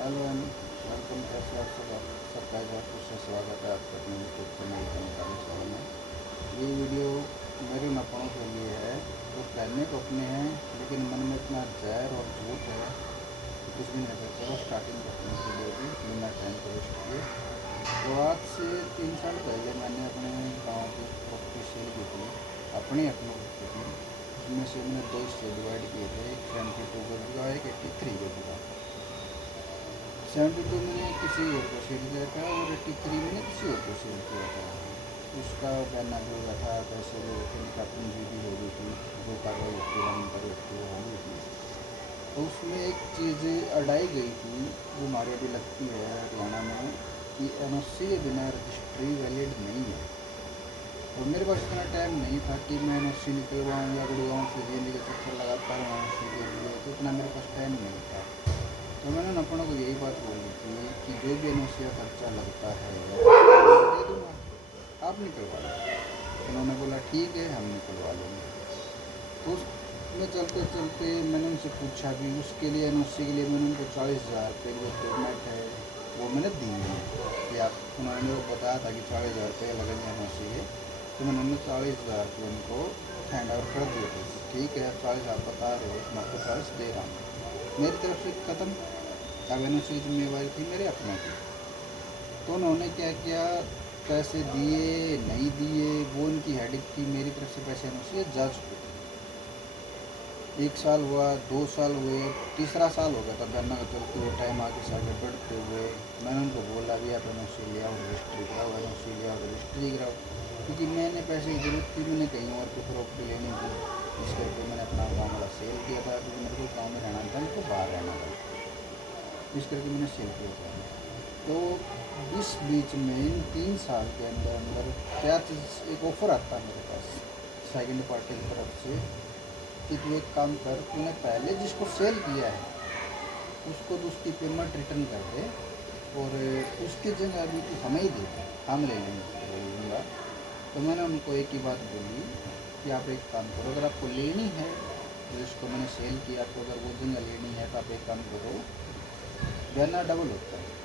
Hello and welcome. कैसे आप सबका एक बार फिर से स्वागत है आपका अपने यूट्यूब चैनल कनिकाली शहर में। ये वीडियो मेरे नफ़ों के लिए है जो कहने को अपने हैं लेकिन मन में इतना जहर और झूठ है कि कुछ भी नहीं कर। चलो स्टार्टिंग करते हैं इस वीडियो की बिना टाइम को वेस्ट किए। तो आज से 3 साल पहले मैंने अपने गाँव की प्रॉपर्टी सेल की थी, अपनी प्रॉपर्टी थी। उसमें से मैंने दो हिस्से डिवाइड किए थे, एक 72 गज का, एक 83 गज का। 72 मैंने किसी और को सेल किया था और 83 मैंने किसी और को सेल किया था। उसका बैनर भी हुआ था, पैसे जो थे उनका पूंजी भी हो गई थी, जो कार्रवाई होती है कार्रवाई होती है हो गई थी। तो उसमें एक चीज़ अड़ाई गई थी जो हमारे अभी लगती है हरियाणा में कि NOC के बिना रजिस्ट्री वैलिड नहीं है। और मेरे पास इतना टाइम नहीं था कि मैं NOC निकलवाऊँ या गुड़गांव से जेल के चक्कर लगाता रहूँ NOC के लिए, तो इतना मेरे पास टाइम नहीं था। तो मैंने उन अपनों को यही बात बोली थी कि जो भी NOC का खर्चा लगता है दे दूँगा, आप निकलवा लो। उन्होंने बोला ठीक है, हम निकलवा लेंगे। तो उसमें चलते चलते मैंने उनसे पूछा भी, उसके लिए NOC के लिए मैंने उनको 40,000 रुपये की जो पेमेंट है वो मैंने दी है कि आप, उन्होंने मेरे को बताया था कि 40,000 रुपये लगेंगे NOC के। तो मैंने उन्हें 40,000 रुपये उनको हैंड ओवर कर दिए थे। ठीक है, आप 40 आप बता रहे हो, मैं आपको 40 दे रहा हूँ। मेरी तरफ से ख़त्म। अब NOC की जिम्मेवारी थी मेरे अपनों की। तो उन्होंने क्या किया, पैसे दिए नहीं दिए वो उनकी हेडिक थी, मेरी तरफ से पैसे NOC जा चुके थे। 1 साल हुआ, 2 साल हुए, तीसरा साल हो गया था गन्ना का चलते हुए, टाइम आगे से आगे बढ़ते हुए। मैंने उनको बोला भी आप NOC ले आओ, रजिस्ट्री कराओ, NOC ले आओ, रजिस्ट्री कराओ। क्योंकि मैंने पैसे की ज़रूरत थी, मैंने कहीं और की प्रॉपर्टी लेनी थी, इस करके मैंने अपना गाँव वाला सेल किया था। क्योंकि मेरे को गाँव में रहना था, मेरे को बाहर रहना था, इस करके मैंने सेल किया था। तो इस बीच में इन 3 साल के अंदर अंदर क्या चीज़, एक ऑफ़र आता है मेरे पास सेकंड पार्टी की तरफ से कि तू एक काम कर, तूने पहले जिसको सेल किया है उसको तो उसकी पेमेंट रिटर्न कर दे और उसकी जगह अभी तू हमें ही दे दे, हम ले लेंगे बोलूँगा। तो मैंने उनको एक ही बात बोली कि आप एक काम करो, अगर आपको लेनी है तो इसको मैंने सेल किया, आपको अगर वो जगह लेनी है तो आप एक काम करो, देना डबल होता है।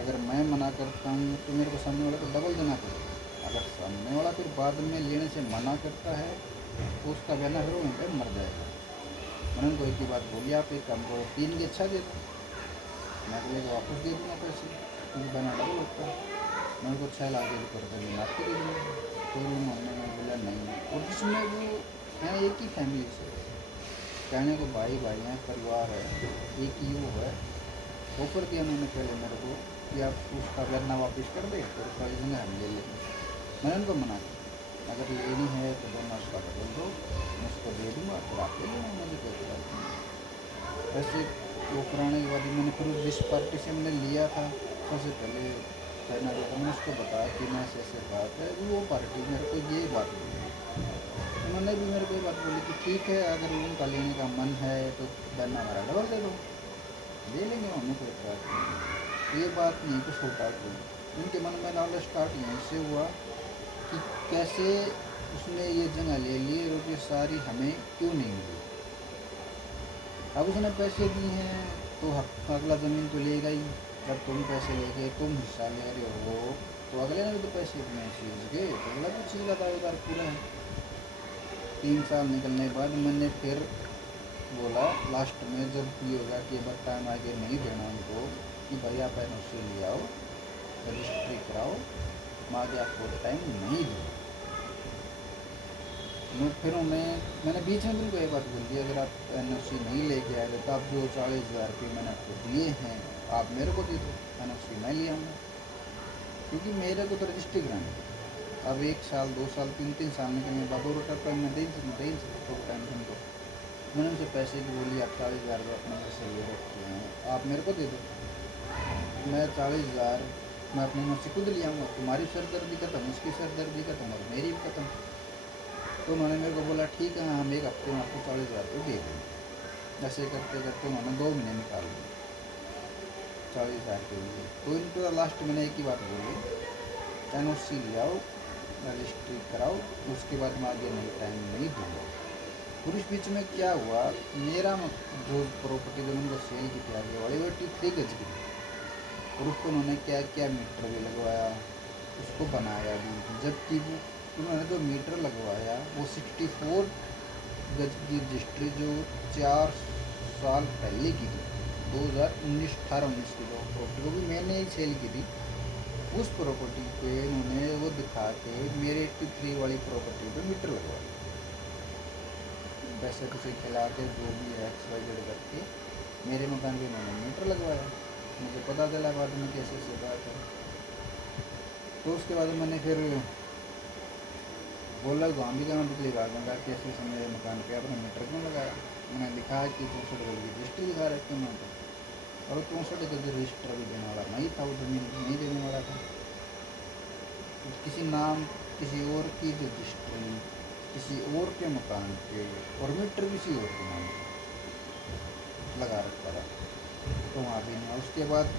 अगर मैं मना करता हूँ तो मेरे को सामने वाले को डबल देना पड़ेगा। अगर सामने वाला फिर बाद में लेने से मना करता है तो उसका बहना फिर वहीं पर मर जाएगा। मैंने उनको एक ही बात बोली, आप एक काम करो, 3 की अच्छा दे दो, मैं अगले को वापस दे दूँगा पैसे, क्योंकि बहना डबल होता है। मैं उनको 6 लाख के कर देंगे, आपको दे दूँगा। तो उन्होंने बोला नहीं। और जिसमें वो हैं एक ही फैमिली से, कहने को भाई भाई हैं, परिवार है, एक ही वो है। ऑफ़र किया उन्होंने पहले मेरे को कि आप उसका गन्ना वापस कर दे और उसका जगह हम ले लेंगे। मैंने उनको मना किया, अगर लेनी है तो गन्ना उसका बदल दो, मैं उसको दे दूँगा, फिर आप ले लेना, मुझे कोई दिक्कत नहीं। वैसे ऑफर आने के बाद मैंने फिर जिस पार्टी से मैंने लिया था सबसे पहले कहना जो था, मैंने उसको बताया कि मैं ऐसे बात है, वो पार्टी मेरे को ये बात बोली। उन्होंने भी मेरे को ये बात बोली कि ठीक है, अगर उनका लेने का मन है तो गन्ना हमारा डबल दे दो, ले लेंगे, हमें कोई एतराज़ नहीं। ये बात नहीं तो स्टार्ट हुई उनके मन में, नॉलेज स्टार्ट यहीं से हुआ कि कैसे उसने ये जगह ले ली और ये सारी हमें क्यों नहीं मिली। अब उसने पैसे दिए हैं तो अगला ज़मीन तो लेगा ही। जब तुम पैसे ले गए, तुम हिस्सा ले रहे हो, तो अगले ने भी तो पैसे दिए हैं चीज़ के, तो अगला भी चीज़ का दावेदार पूरा है। 3 साल निकलने के बाद मैंने फिर बोला लास्ट में, जब ये होगा कि अब टाइम आगे नहीं देना उनको, कि भाई आप NOC ले आओ, रजिस्ट्री कराओ, मैं आगे आपको टाइम नहीं दूँगा। फिर मैंने बीच में उनको ये बात बोल दी, अगर आप NOC नहीं लेके आए तो आप जो 40,000 रुपये मैंने आपको दिए हैं आप मेरे को दे दो, NOC मैं ले आऊँगा। क्योंकि मेरे को तो रजिस्ट्री करानी है। अब 1 साल 2 साल 3 साल निकलने के बाद और टाइम मैं दे ही सकता हूँ टाइम उनको। मैंने उनसे पैसे की बोली, आप 40,000 रुपये अपने घर से ले रखे हैं, आप मेरे को दे दो, मैं 40,000 मैं अपने मुँह से खुद ले आऊँगा, तुम्हारी सरदर्दी खत्म, उसकी सरदर्दी खत्म और मेरी भी खत्म। तो उन्होंने मेरे को बोला ठीक है, हम एक हफ्ते में आपको 40,000 रुपये दे देंगे। ऐसे करते करते उन्होंने 2 महीने निकाल दिए 40,000 के लिए। तो इनको लास्ट मैंने एक ही बात बोली, NOC ले आओ, रजिस्ट्री कराओ, उसके बाद मैं आगे नहीं टाइम नहीं दूँगा। और इस बीच में क्या हुआ, मेरा जो प्रॉपर्टी जो उनको सेल की थी आगे वाली वो 83 गज की थी, और उसको उन्होंने क्या क्या मीटर भी लगवाया, उसको बनाया भी, जबकि वो उन्होंने जो मीटर लगवाया वो 64 गज की रजिस्ट्री जो 4 साल पहले की थी, 2019 की जो प्रॉपर्टी, वो भी मैंने ही सेल की थी, उस प्रॉपर्टी पे उन्होंने वो दिखा के मेरे 83 वाली प्रॉपर्टी पे मीटर लगवाया, पैसे कुछ खिला के जो भी है XYZ करके मेरे मकान पे उन्होंने मीटर लगवाया। मुझे पता चला बाद में कैसे से बात है, तो उसके बाद मैंने फिर बोला वहाँ भी कहाँ बिजली विभाग में कि ऐसे ऐसे मेरे मकान पे आपने मीटर क्यों लगाया। मैंने लिखा कि 64 गज की रजिस्ट्री दिखा रखी मैं तो, और 64 गज रजिस्टर भी देने वाला नहीं था, वो ज़मीन नहीं देने वाला था, किसी नाम किसी और की रजिस्ट्री किसी और के मकान पे और मीटर किसी और के नाम पे लगा रखा था, तो वहाँ भी नहीं। उसके बाद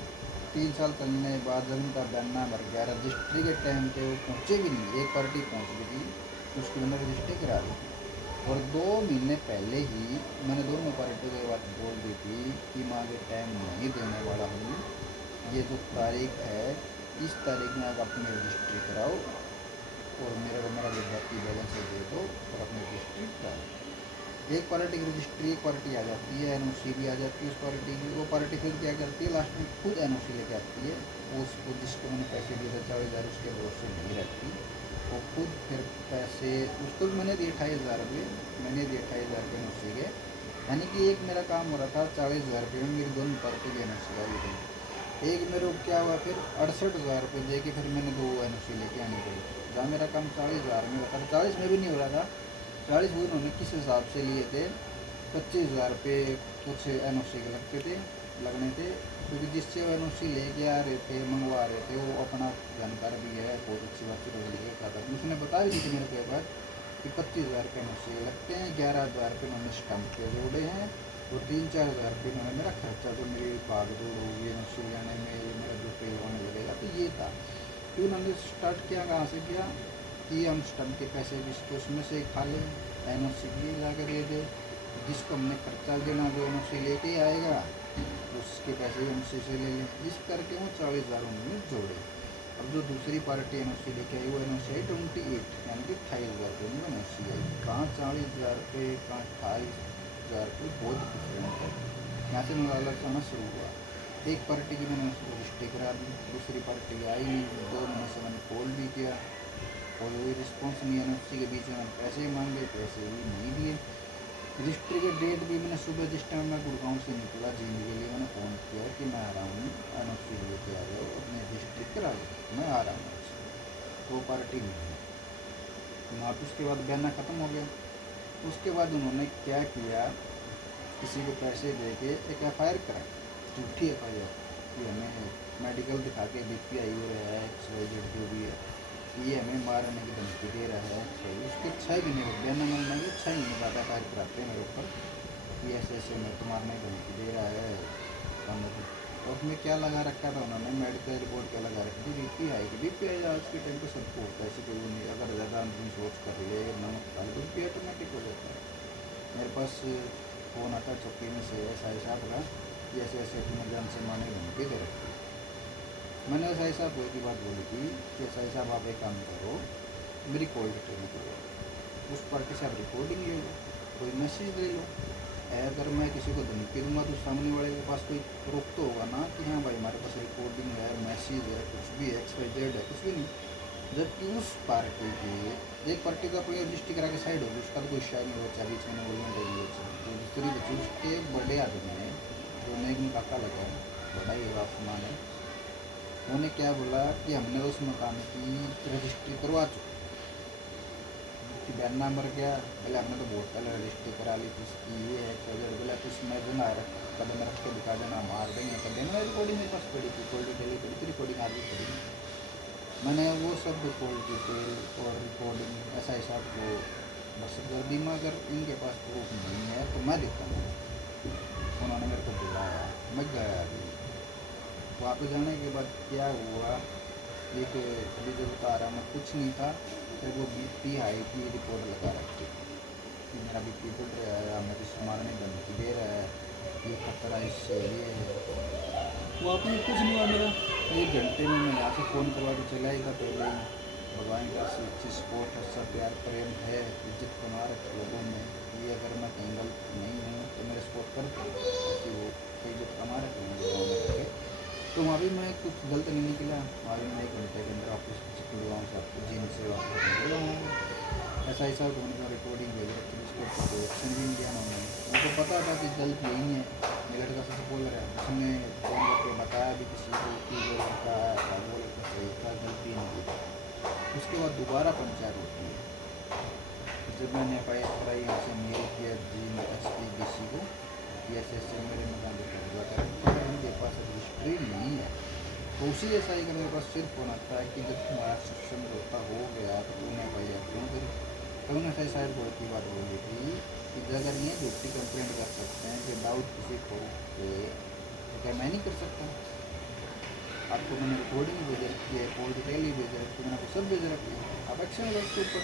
3 साल चलने के बाद जब उनका बनना मर गया, रजिस्ट्री के टाइम पे वो पहुँचे भी नहीं, एक पार्टी पहुँच गई थी उसके अंदर रजिस्ट्री करा दी थी, और 2 महीने पहले ही मैंने दोनों पार्टियों को ये बात बोल दी थी कि मैं आगे टाइम नहीं देने वाला हूँ, ये जो तारीख है इस तारीख में आप अपनी रजिस्ट्री कराओ और मेरा जो बाकी बैलेंस है दे दो और अपनी रजिस्ट्री कराओ। एक पार्टी की रजिस्ट्री एक पार्टी आ जाती है, NOC भी आ जाती है उस पार्टी की, वो पार्टी फिर क्या करती है लास्ट में खुद NOC लेके आती है, उसको जिसको मैंने पैसे दिए थे 40,000 उसके भरोसे नहीं रखती, वो खुद फिर पैसे उसको भी मैंने दिए 28,000 रुपये, मैंने दिए 28,000 रुपये NOC के, यानी कि एक मेरा काम हो रहा था 40,000 रुपये में मेरी दोनों पार्टी की NOC आई थी। एक मेरे को क्या हुआ फिर 68,000 रुपये दे के फिर मैंने 2 NOC लेके आनी पड़ी, जहाँ मेरा काम 40,000 में होता था 40 में भी नहीं हो रहा था, 40 वो उन्होंने किस हिसाब से लिए थे, 25,000 रुपये कुछ NOC के लगते थे लगने थे, क्योंकि जिससे वो NOC लेके आ रहे थे मंगवा रहे थे वो अपना जानकार भी है, बहुत अच्छी बात से लेके खाता था, उसने बता दी थी मेरे को बात कि 25,000 रुपये NOC लगते हैं, 11,000 रुपये उन्होंने स्टम्प पे जोड़े हैं, और 3-4,000 रुपये उन्होंने मेरा खर्चा जो मेरी भाग दौड़ होगी NOC लेने में मेरा जो पे होने लगेगा, तो ये था। फिर उन्होंने स्टार्ट किया कहाँ से किया कि हम स्टम्प के पैसे जिसको उसमें से खा लें, NOC भी ला कर दे दे, जिसको हमने खर्चा देना जो NOC लेके आएगा उसके पैसे भी हमसे से ले लें, इस करके वो 40,000 उन्होंने जोड़े। अब जो दूसरी पार्टी NOC लेके आई वो NOC आई 28, यानी कि 28,000 रुपये में NOC आई, कहाँ 40,000 रुपये कहाँ 28,000 रुपये, बहुत डिफरेंट है। यहाँ से मेरा अलग आना शुरू हुआ, एक पार्टी की मैंने उसको रजिस्ट्री करा दी, दूसरी पार्टी की आई नहीं, 2 महीने से मैंने कॉल भी किया, कोई रिस्पॉन्स नहीं है, NOC के बीच में मैंने पैसे मांगे, पैसे भी नहीं दिए। रजिस्ट्री के डेट भी मैंने सुबह जिस टाइम मैं गुड़गांव से निकला जीने के लिए मैंने फ़ोन किया कि मैं आ रहा हूँ, NOC लेके आ जाओ अपनी रजिस्ट्री करा दो, मैं आ रहा हूँ, तो पार्टी नहीं है। वहाँ पर उसके बाद बयाना ख़त्म हो गया। उसके बाद उन्होंने क्या किया, किसी को पैसे दे के एक FIR करा, झूठी FIR कि हमें मेडिकल दिखा के BPI हो रहा है XYZ जो भी है, ये हमें मारने की धमकी दे रहा है, तो उसके 6 महीने बाद बयाना मिलना के 6 महीने बाद FIR कराते हैं मेरे ऊपर कि ऐसे ऐसे मैं तो मारने की धमकी दे रहा है हमें। और उसमें क्या लगा रखा था उन्होंने, मेडिकल रिपोर्ट क्या लगा रखी थी, BPI आज के टाइम पर सबको होता है, ऐसे कोई नहीं, अगर ज़्यादा आदमी सोच कर ले नमक खा ले तो BPI ऑटोमेटिक हो जाता है। मेरे पास फ़ोन आता चौकी में से SI साहब का कि ऐसे ऐसे तुम्हें जान से मारने की धमकी दे रखी है। मैंने SI साहब को एक ही बात बोली थी कि SI साहब आप एक काम करो, मेरी कॉल डिटेल करो, उस पार्टी से आप रिकॉर्डिंग ले लो, कोई मैसेज ले लो, अगर मैं किसी को धमकी दूंगा तो सामने वाले के पास कोई प्रूफ तो होगा ना कि हाँ भाई हमारे पास रिकॉर्डिंग है, मैसेज है, कुछ भी है, XYZ है, कुछ भी नहीं। जबकि उस पार्टी की एक पार्टी तो अपनी रजिस्ट्री करा के साइड होगी, उसका तो कोई शायद नहीं बचा, बीच में बोलने डेली बचा, तो दूसरी बची उसके बड़े आदमी है जो नेक में काका लगा है, बड़ा ही आसमान है, उन्होंने क्या बोला कि हमने उस मकान की रजिस्ट्री करवा चुकी, कि बयाना मर गया, बोले हमने तो बहुत पहले रजिस्ट्री करा ली थी इसकी, ये है XYZ, बोला तो इसमें देना कदम रख के दिखा देना, मार देंगे कर देना, रिकॉर्डिंग मेरे पास पड़ी थी, कॉल डिटेल पड़ी थी, रिकॉर्डिंग आगे पड़ी थी। मैंने वो सब कॉल डिटेल और रिकॉर्डिंग SI साहब को बस जल्दी में, अगर इनके पास प्रूफ नहीं है तो मैं देता हूँ। उन्होंने मेरे को बुलाया, मैं गया, अभी वहाँ पे जाने के बाद क्या हुआ, एक अभी जो बता रहा मैं कुछ नहीं था, फिर वो BP हाई की रिपोर्ट लगा रखी, कि मेरा बीपी बढ़ रहा है, आप मेरे से मारने धमकी दे रहा है, ये खतरा इससे ये है। वहाँ पे कुछ नहीं हुआ मेरा, 1 घंटे में मैं यहाँ से फ़ोन करवा के चला ही था पहले ही। भगवान का अच्छी सपोर्ट है, सब प्यार प्रेम है, इज्जत बना रखी लोगों में। ये अगर मैं कहीं गलत नहीं हूँ तो मेरे सपोर्ट करते हैं, ताकि वो इज्जत कमा रखे हैं लोगों में रखे। तो वहाँ भी मैं कुछ गलत नहीं निकला, वहाँ भी मैं 1 घंटे के अंदर वापस गुड़गांव से आपको जिम से वापस निकला हूँ। ऐसा ऐसा उन्होंने का रिकॉर्डिंग भेज रखी, उसके ऊपर कोई एक्शन भी नहीं लिया उन्होंने। उनको पता था कि गलत यही है, मेरा लड़का सच बोल रहा है। उसने फ़ोन करके बताया भी किसी को कि वो लड़का था, वो लड़का सही था, गलती नहीं की। उसके बाद दोबारा पंचायत होती है। जब मैंने एफ आई आर कराई यहाँ से मेल किया G S P D C को कि ऐसे मेरे मकान पर कब्जा कर, उनके पास रजिस्ट्री नहीं है। तो उसी ऐसा ही का मेरे पास सिर्फ होना था कि जब तुम्हारा सक्षम होता हो गया तो तुमने एफ आई आर क्यों करी। तो उन्होंने सही शायद बहुत की बात बोली थी कि अगर ये झूठी कंप्लेंट कर सकते हैं कि डाउट किसी को तो क्या मैं नहीं कर सकता। आपको मैंने रिकॉर्डिंग भेज रखी है, कॉल डिटेल ही भेज रखी है, मैंने आपको सब भेज रखी है, आप एक्शन लो उसके ऊपर।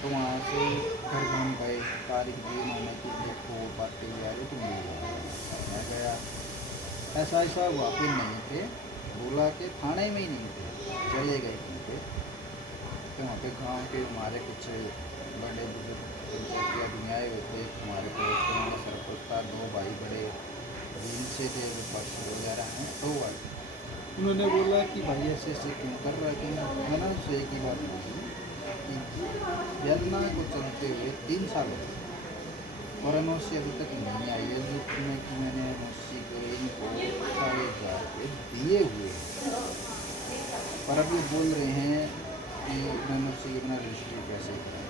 तो वहाँ से फिर हम गए, तारीख दी उन्होंने कि देखो पार्टी आ रही तुम मैं गया। ऐसा ऐसा हुआ फिर नहीं थे, बोला के थाने में ही नहीं थे, चले गए कहीं पे। तो वहाँ पे गांव के हमारे कुछ बड़े बुजुर्ग पंचायती आदमी आए हुए थे, हमारे पड़ोस में सरपंच था, 2 भाई बड़े जिनसे थे विपक्ष वगैरह हैं, 2 आए। उन्होंने बोला कि भाई ऐसे ऐसे क्यों कर रहा है, क्यों। मैंने उससे एक ही बात बोली कि यमुना को चलते हुए 3 साल हो गए और एन ओ सी अभी तक नहीं आई है, जो मैं कि मैंने एन ओ सी को इनको 40,000 रुपये दिए हुए हैं। पर अब ये बोल रहे हैं कि एन ओ सी अपना रजिस्ट्री कैसे कराएं।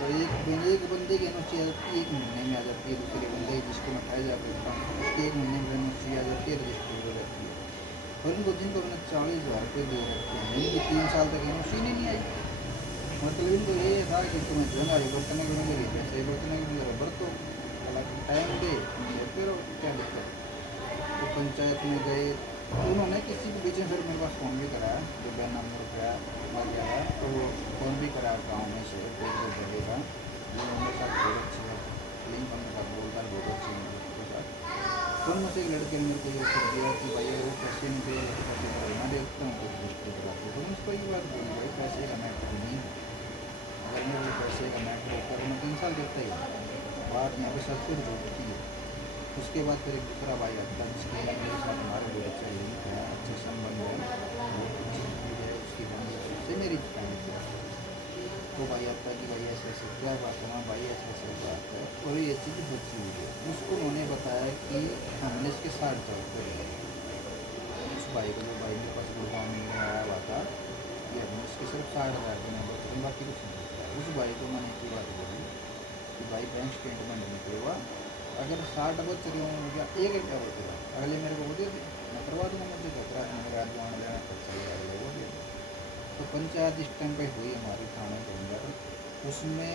जब एक बंदे की एन ओ सी आ जाती है 1 महीने में आ जाती है, दूसरे बंदे जिसको मैं 28,000 देता हूँ उसके 1 महीने में एन ओ सी आ जाती है, रजिस्ट्री हो जाती है। और इनको जिनको मैंने 40,000 रुपये दे रखे हैं इनकी 3 साल तक एन ओ सी नहीं आई। मतलब इनको ये था कि तुम्हें जो है बर्तन के मिलेगी पैसे बर्तन के मिलेगा बरतो, हालांकि टाइम दे लेते रहो, क्या दिक्कत। तो पंचायत में गए तो उन्होंने किसी के बीच में फिर मेरे पास फ़ोन भी कराया, जो बयान नंबर रुपया मर गया था, तो वो फ़ोन भी कराया गाँव में से 1-2 जगह का। वो मेरे साथ बहुत अच्छे लिंक मेरे साथ बोलता है, बहुत अच्छे उसके साथ। तो उनमें से एक लड़के ने मेरे को ये कर दिया कि भाई वो पैसे नहीं दे, पैसे मैं देखता हूँ तो रजिस्टर कराते। तो उसको ये बात बोली भाई पैसे का मैटर नहीं है, अगर मेरे को पैसे का मैटर होता तो मैं 3 साल देता ही। बात यहाँ पे सब कुछ होती है। उसके बाद फिर एक दूसरा भाई आता है जिसके मेरे साथ हमारे बहुत अच्छा लिंक है, अच्छे संबंध है, बहुत अच्छी चीज़ है उसकी बंदी उससे मेरी फैमिली है। तो भाई आता है कि भाई ऐसे ऐसे क्या बात है ना भाई, ऐसे ऐसे बात है और ये चीज़ बची हुई है। उसको उन्होंने बताया कि हमने इसके 60,000 रुपये दिए उस भाई को, जो भाई मेरे पास गुड़गाँव में आया हुआ था कि हमने इसके सिर्फ 60,000 रुपये नंबर करें, बाकी कुछ नहीं होता। उस भाई को मैंने एक बात बोली कि भाई बैंक स्टेटमेंट निकले हुआ, अगर 60 बच रहे हो या 1 रुपया बच रहा अगले मेरे को वो दे दे, मैं करवा दूँगा, मुझे खतरा है, मेरा आने लेना खर्चा है अगले वो दे दे। तो पंचायत इस टाइम पे हुई हमारी थाने के अंदर, उसमें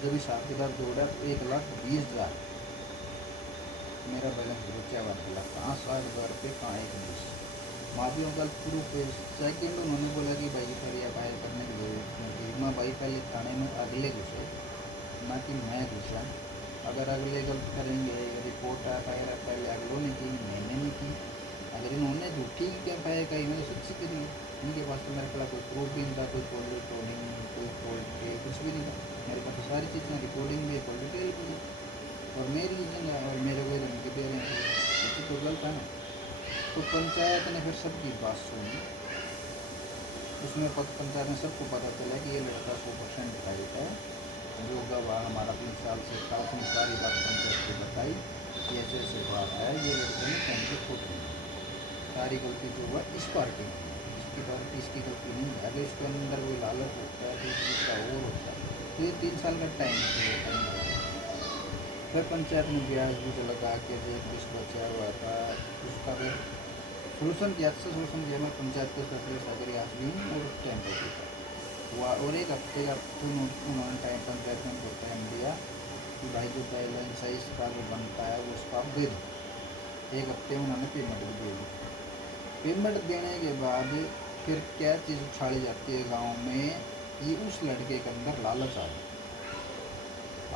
जब हिसाब किताब जोड़ा तो 1,20,000 मेरा बैलेंस बचा हुआ निकला। कहाँ 60,000 रुपये, कहाँ 1,20। माफियों का प्रूफ है। सेकेंड उन्होंने बोला कि भाई फिर एफ आई आर करने की जरूरत नहीं थी। मैं भाई पहले थाने में अगले घुसे, ना कि मैं घुसा। अगर अगले गलत करेंगे, रिपोर्ट एफ आई आर पहले अगलों ने की, मैंने नहीं की। अगर इन्होंने झूठी एफ आई आर कही, मैंने सच्ची करी। इनके पास तो मेरे खिलाफ कोई प्रूफ भी नहीं था, कोई कॉल रिकॉर्डिंग, कोई कॉल डिटेल कुछ भी नहीं था। मेरे पास तो सारी चीज़ें रिकॉर्डिंग भी है, कॉल डिटेल भी है, और मेरी चीज़ें और मेरे को धमकी दे रहे हैं, तो गलत है ना। तो पंचायत ने फिर सबकी बात सुनी। उसमें पंचायत में सबको पता चला कि ये लड़का 100% राइट है। जो गवाह हमारा 3 साल से था उसने सारी बात पंचायत को बताई कि ऐसे ऐसे बात है, ये लड़के ने फैमिली खोट ली, सारी गलती जो हुआ इस पार्टी की, इसकी पार्टी इसकी गलती नहीं है। अगर इसके अंदर कोई लालच होता है तो इस चीज़ का और होता है। तो ये 3 साल का टाइम है। फिर पंचायत ने ब्याज भी लगा के जो कुछ बचा हुआ था उसका फिर सोल्यूशन किया, अच्छा सोल्यूशन किया। मैं पंचायत को फैसले सागर आज भी हूँ और उस टाइम पर हुआ, और 1 हफ्ते का उन्होंने टाइम पंचायत में उनको टाइम दिया कि भाई जो बैलेंस है इसका जो बनता है वो उसका आप दे दो। 1 हफ्ते में उन्होंने पेमेंट भी दे दी। पेमेंट देने के बाद फिर क्या चीज़ उछाड़ी जाती है गाँव में ये उस लड़के के अंदर लालच आ गया।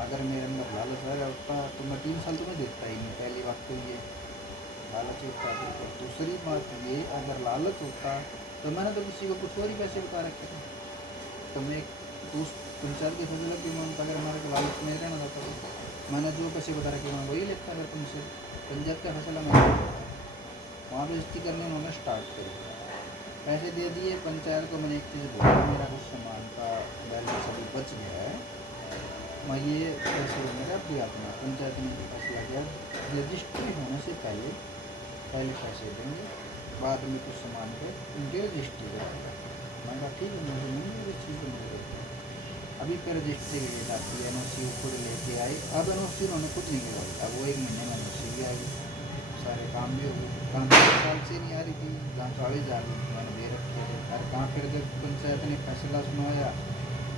अगर मेरे अंदर लालच आ रहा होता तो मैं 3 साल तुम्हें देता ही नहीं। पहली बात तो ये लालच होता है। और दूसरी बात ये, अगर लालच होता तो मैंने तो किसी को कुछ और ही पैसे बता रखे थे। तो मैं उस पंचायत की फैसला भी मानता, अगर हमारे को लालच नहीं रहना होता तो मैंने जो पैसे बता रखे मैं वही लेता। अगर तुमसे पंचायत का फैसला मैं वहाँ बेइज्जती करने उन्होंने स्टार्ट करी। पैसे दे दिए पंचायत को। मैंने एक चीज़ बोला, मेरा कुछ सामान का बैलेंस अभी बच गया है, मैं ये पैसे मेरा दिया अपना। पंचायत ने फैसला किया रजिस्ट्री होने से पहले पैसे देंगे, बाद में कुछ सामान पे उनके रजिस्ट्री करेंगे। मैं कहा ठीक है, मुझे नहीं है इस चीज़ को मिल अभी पर रजिस्ट्री की डेट आती है। NOC खुद लेके आए। अब NOC उन्होंने कुछ नहीं मिला। अब वो 1 महीने में NOC भी आ गई, सारे काम भी हो गए। काम 3 साल से नहीं आ रही थी, जहाँ 40,000 मैंने दे रखे थे। और कहाँ फिर जब पंचायत ने फैसला सुनाया,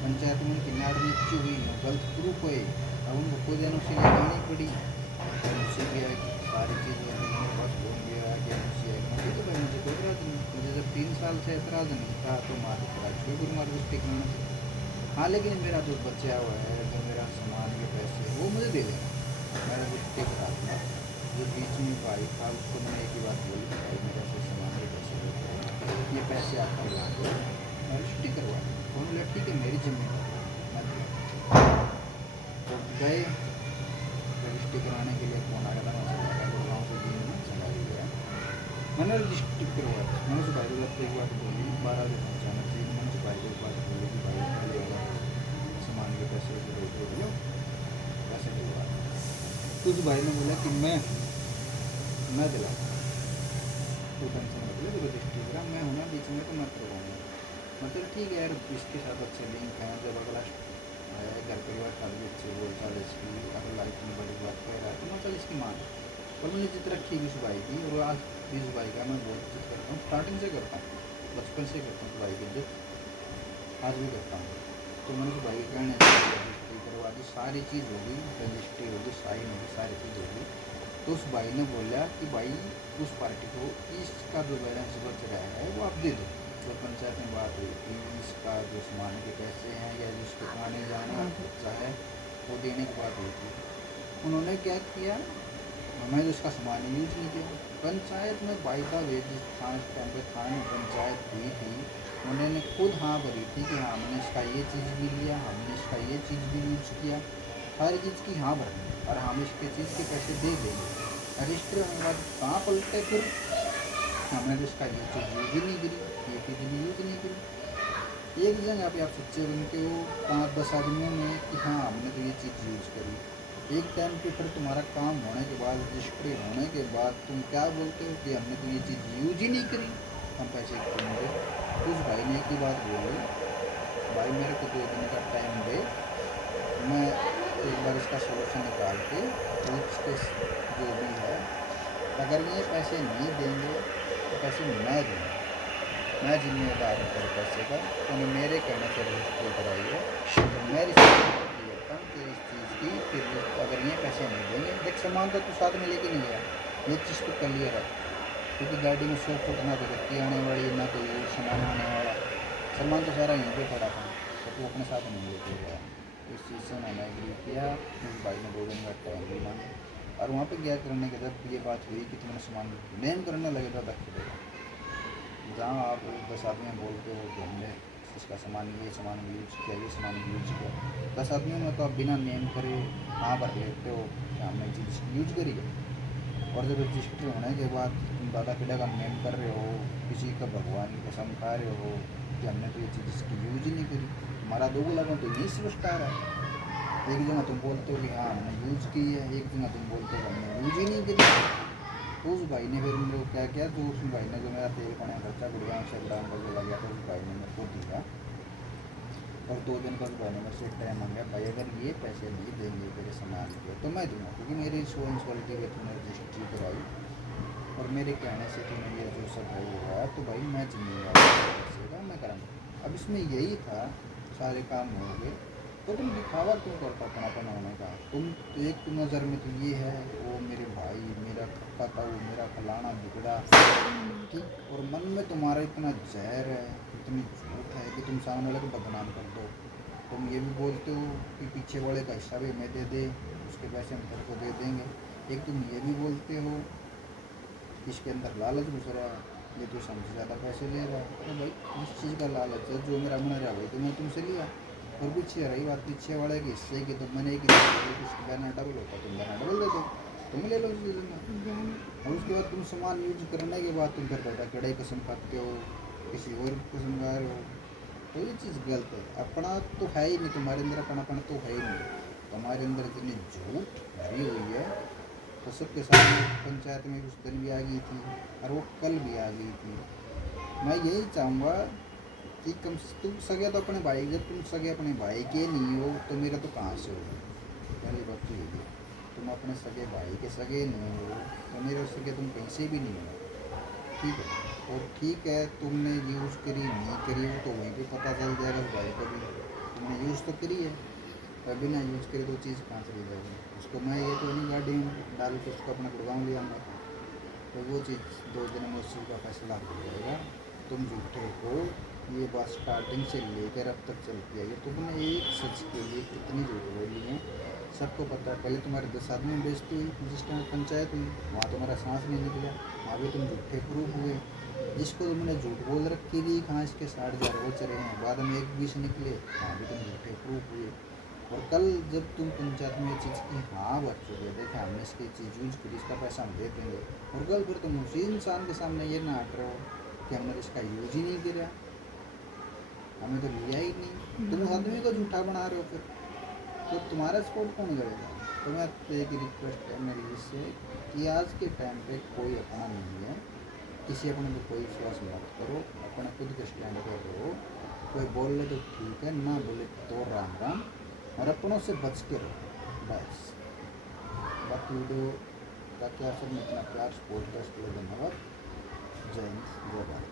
पंचायत में उनकी नाड़ नीची हुई, गलत प्रूफ हुए, अब उनको खुद NOC लगानी पड़ी। NOC भी आएगी, सारी चीज़ें मेरे पास फोन भी आया कि NOC आएगी। मुझे तो भाई मुझे कोई एतराज़ नहीं। मुझे जब 3 साल से एतराज़ नहीं था तो मार शुरू मार डिस्ट्रिक्ट कराना चाहिए। हाँ, लेकिन मेरा जो बचा हुआ है, जो मेरा सामान के पैसे वो मुझे दे देना। मेरा जो टिक रहा था, जो बीच में भाई था, उसको मैंने एक ही बात बोली कि भाई मेरे से सामान के पैसे देते हैं, ये पैसे आपको ला दो, मैं रजिस्ट्री करवा दूँ। तो बोले ठीक है, मेरी जिम्मेदारी मैं तो गए रजिस्ट्री कराने के लिए। फ़ोन आ गया था, मैं चला गया गाँव से जी में चला गया। मैंने रजिस्ट्री करवाया। मैंने उस भाई को एक बात बोली, 12 बजे पहुँचाना चाहिए। मैंने उस भाई को एक बात बोली कि भाई पहले सामान के पैसे दे दियो, पैसे दिलवा। उस भाई ने बोला कि मैं दिला, तो टेंशन मत ले, रजिस्ट्री करा, मैं हूँ ना बीच में, तो मैं करवाऊँगा। मतलब ठीक है यार, इसके साथ अच्छे लिंक हैं। जब अगला घर परिवार का भी अच्छे बोल चाल, इसकी अगर लाइफ में बड़ी बात कह रहा है तो मतलब इसकी मान। और मुझे इज्जत रखी उस भाई की, और आज भी उस भाई का मैं बहुत इज्जत करता हूँ। स्टार्टिंग से करता हूँ, बचपन से करता हूँ भाई की इज्जत, आज भी करता हूँ। तो मैंने उस भाई के कहने रजिस्ट्री करवा दी, सारी चीज़ होगी, रजिस्ट्री होगी, साइन होगी, सारी चीज़ होगी। तो उस भाई ने बोला कि भाई उस पार्टी को इसका जो बैलेंस बच रहा है वो आप दे दो। तो पंचायत में बात हुई थी, इसका जो सामान के पैसे हैं या जिसको आने जाने खर्चा है वो देने की बात हुई थी। उन्होंने क्या किया, मैं जो इसका सामान यूज नहीं किया। पंचायत में भाई का वेज था, इस टाइम पे थाने में पंचायत हुई थी, उन्होंने खुद हाँ भरी थी कि हाँ हमने इसका ये चीज़ भी लिया, हमने इसका ये चीज़ भी यूज किया, सारी चीज़ की हाँ भरनी, और हम इसके चीज़ के पैसे दे देंगे। रजिस्ट्री होने के बाद कहाँ पलटते फिर, हमने तो इसका ये चीज़ यूज ही नहीं करी, ये चीज़ भी यूज नहीं करी। एक जगह पे आप सच्चे बनते हो 5-10 आदमियों में कि हाँ हमने तो ये चीज़ यूज करी। एक टाइम पे फिर तुम्हारा काम होने के बाद, रजिस्ट्री होने के बाद तुम क्या बोलते हो कि हमने तो ये चीज़ यूज ही नहीं करी, हम पैसे क्यों दे। उस भाई ने एक ही बात बोली, भाई मेरे को 2 दिन का टाइम दे, मैं एक बार इसका सोल्यूशन निकाल के पूछ के जो भी है, अगर ये पैसे नहीं देंगे तो पैसे मैं दूँगा, मैं जिम्मेदार हूँ तेरे पैसे का। तूने मेरे कहने से रजिस्ट्री कराई है, तो मैं रिस्पॉन्सिबिलिटी लेता हूँ तेरी इस चीज़ की। फिर अगर ये पैसे नहीं देंगे, देख सामान तो तू साथ में लेके नहीं गया, ये चीज़ तो क्लियर है, क्योंकि गाड़ी में 100 फुट ना तो गत्ती आने वाली, ना कोई और सामान आने वाला, सामान तो सारा यहीं पे पड़ा था, तो तू अपने साथ नहीं लेके गया। तो इस चीज़ से मैंने एग्री किया। उस भाई ने 2 दिन का टाइम भी मांगा, और वहाँ पे गया करने के जब ये बात हुई कि तुमने सामान नेम करने लगे तो धक्के देगा। जहाँ आप 10 आदमी बोलते हो कि हमने इसका सामान यूज किया, ये सामान यूज किया, 10 आदमियों में तो आप बिना नेम करे हाँ भर लेते हो कि हमने चीज़ यूज करी है। और जब रजिस्ट्री होने के बाद तुम दादा पीढ़ा का नेम कर रहे हो, किसी का भगवान की कसम खा रहे हो कि हमने तो ये चीज़ इसकी यूज ही नहीं करी, तुम्हारा दोगलापन तो यही स्पष्ट आ रहा है। एक जगह तुम बोलते हो कि हाँ हमने यूज की है, एक जगह तुम बोलते हो हमने यूज ही नहीं करी। तो उस भाई ने फिर मेरे को क्या किया, तो उस भाई ने जो मेरा तेल पानी खर्चा गुड़गांव से गुड़गांव का जो लग गया था, उस भाई ने मेरे को दिया। और 2 दिन का उस भाई ने मेरे से टाइम मांगा, भाई अगर ये पैसे नहीं देंगे तेरे सामान के तो मैं दूँगा, क्योंकि मेरी रिस्पॉन्सिबिलिटी है, तूने रजिस्ट्री कराई और मेरे कहने से तूने ये जो सब है हुआ है, तो भाई मैं जिम्मेदार पैसे का मैं कराऊँगा। अब इसमें यही था, सारे काम हो गए, तो तुम दिखावा क्यों करता अपनापन होने का। तुम तो एक नज़र में तो ये है वो मेरे भाई, मेरा कक्का था वो, मेरा फलाना बिगड़ा, ठीक, और मन में तुम्हारा इतना जहर है, इतनी झूठ है कि तुम सामने वाले को बदनाम कर दो। तुम ये भी बोलते हो कि पीछे वाले का हिस्सा भी हमें दे दे, उसके पैसे हम तेरे को दे देंगे। एक तुम ये भी बोलते हो इसके अंदर लालच घुस रहा है, ये तो हमसे ज़्यादा पैसे ले रहा है। अरे भाई इस चीज़ का लालच है, जो मेरा मन रहा भाई तो मैं तुमसे लिया। और पीछे रही बात पीछे वाले के हिस्से की, तो मैंने एक बहना डबल होता, तुम बहना डबल दे दो, तुम ले लो उस चीज़ में। और उसके बाद तुम सामान यूज करने के बाद तुम फिर कहता कढ़ाई कसम खाते हो, किसी और कसम खा रहे हो, तो ये चीज़ गलत है। अपना तो है ही नहीं, तुम्हारे अंदर अपनापन तो है ही नहीं। तुम्हारे अंदर इतनी झूठ भरी हुई है। तो सबके सामने पंचायत में उस दिन भी आ गई थी और वो कल भी आ गई थी। मैं यही चाहूँगा कि कम तुम सगे तो अपने भाई, जब तुम सगे अपने भाई के नहीं हो तो मेरा तो कहाँ से हो। पहली बात तो यही है, तुम अपने सगे भाई के सगे नहीं हो तो मेरे सगे तुम कहीं से भी नहीं हो, ठीक है। और ठीक है तुमने यूज़ करी नहीं करी वो तो वहीं पे पता चल जाएगा उस भाई को भी। तुमने यूज़ तो करी है, पर बिना यूज़ करे तो चीज़ कहाँ चली जाएगी। उसको मैं ये तो नहीं गाड़ी में डाल के उसको अपना गुड़गांव ले आऊँगा, तो वो चीज़ 2 दिन में उस चीज़ का फैसला हो जाएगा। तुम झूठे हो, ये बात स्टार्टिंग से लेकर अब तक चलती है। ये तुमने एक सच के लिए कितनी झूठ बोली है सबको पता है। पहले तुम्हारे 10 आदमी में बेइज्जती हुई, जिस टाइम पंचायत हुई वहाँ तुम्हारा सांस नहीं निकला, वहाँ भी तुम झूठे प्रूफ हुए। जिसको तुमने झूठ बोल रखी थी कहाँ इसके 60,000 वो चले हैं, बाद में 1 20 निकले, वहाँ भी तुम झूठे प्रूफ हुए। और कल जब तुम पंचायत में ये चीज़ की हाँ बच्चों के देखे हमने इसकी चीज़ यूज करी, इसका पैसा हम दे देंगे, और कल फिर तुम उसी इंसान के सामने ये ना हट रहे हो कि हमने इसका यूज ही नहीं किया, हमें तो लिया ही नहीं। तुम उस आदमी को झूठा बना रहे हो, फिर तो तुम्हारा सपोर्ट कौन करेगा। तो मैं एक रिक्वेस्ट है मेरी इससे कि आज के टाइम पे कोई अपना नहीं है, किसी अपने को कोई विश्वास मत करो, अपने खुद के स्टैंड पर रहो। कोई बोल ले तो ठीक है, ना बोले तो राम राम, और अपनों से बच के रहो बस। बाकी वीडियो का क्या सब में इतना प्यार सपोर्ट का इसके लिए धन्यवाद। जय हिंद जय भारत।